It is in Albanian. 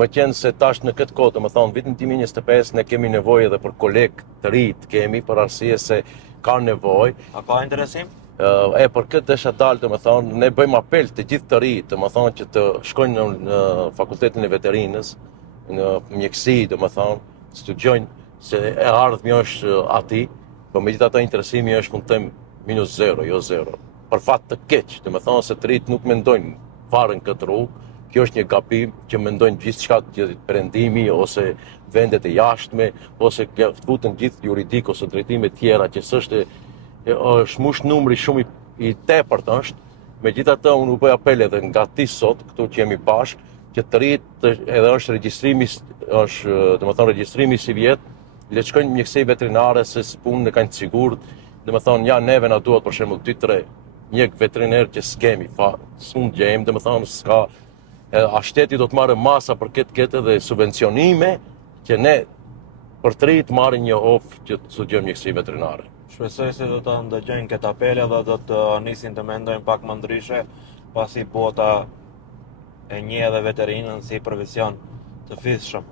më qenë se tash në këtë kohë, domethënë vitin 2025 ne kemi nevojë edhe për kolegë të rinj, kemi për arsye se ka nevojë. A ka interesim? Për këtë desha dalë, domethënë, ne bëjmë apel të gjithë të rinj, domethënë që të shkojnë në fakultetin e veterinës, në mjeksi, domethënë, studiojnë se e ardhmja është aty, por megjithatë interesimi është mund të them -0, jo 0. Për fat të keq, domethënë se të rinjt nuk mendojnë fare në këtë rrugë. Kjo është një gabim që mendojnë gjithçka të perëndimi ose vendet e jashtme ose futen gjithë juridik ose drejtime tjera që s'është shmush numri shumë i tepërt është. Megjithatë unë u bëj apel edhe nga ti sot këtu që jemi bashkë që të rinjt edhe është regjistrimi domethënë regjistrimi si vjet, le të shkojnë në mjekësi veterinare se punën e kanë të sigurt. Domethënë ja neve na duhet për shembull 2-3 mjek veteriner që s'kemi s'mund gjejmë, domethënë s'ka. A shteti do të marrë masa për këtë dhe subvencionime që ne për të rinjt marrin një ofë që të studiojnë mjekësi veterinare. Shpresoj se do të ndëgjojnë këtë apel dhe do të nisin të mendojnë pak më ndryshe, pasi bota e njeh edhe veterinën si profesion të fishëm.